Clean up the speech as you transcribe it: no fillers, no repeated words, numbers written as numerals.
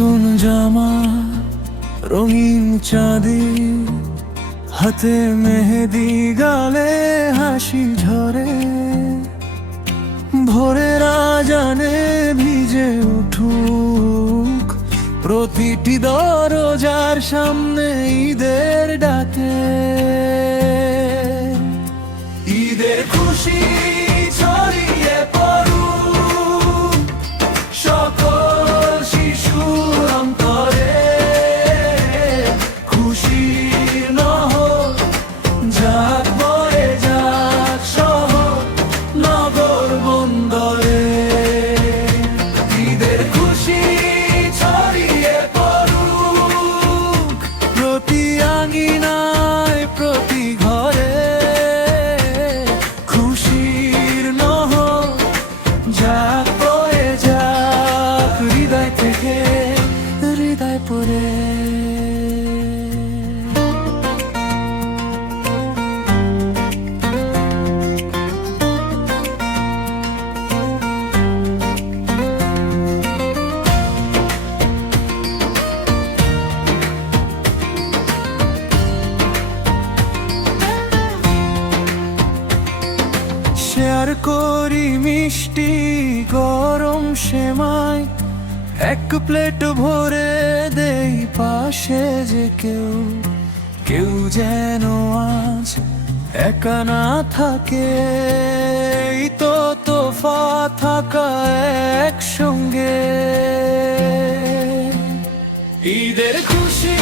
নতুন জামা, রঙিন চাঁদি, হাতে মেহেদি, গালে হাসি ঝরে। ভোরের আজানে ভিজে উঠুক প্রতিটি দরজার সামনে ঈদের ডাকে। ঈদের খুশি ছড়িয়ে পড়ুক সকল শিশুর অন্তরে। খুশির নহর যাক বয়ে যাক শহর নগর বন্দরে। ঈদের খুশি ছড়িয়ে পড়ুক প্রতি আঙিনায় প্রতি ঘরে। খুশির নহর যাক বয়ে যাক হৃদয় থেকে হৃদয় পড়ে। শেয়ার করি মিষ্টি গরম সেমাই, এক প্লেট ভরে দেই পাশে যে কেউ। কেউ যেন আজ একা না থাকে, এই তো তোফা থাকা একসঙ্গে। ঈদের খুশি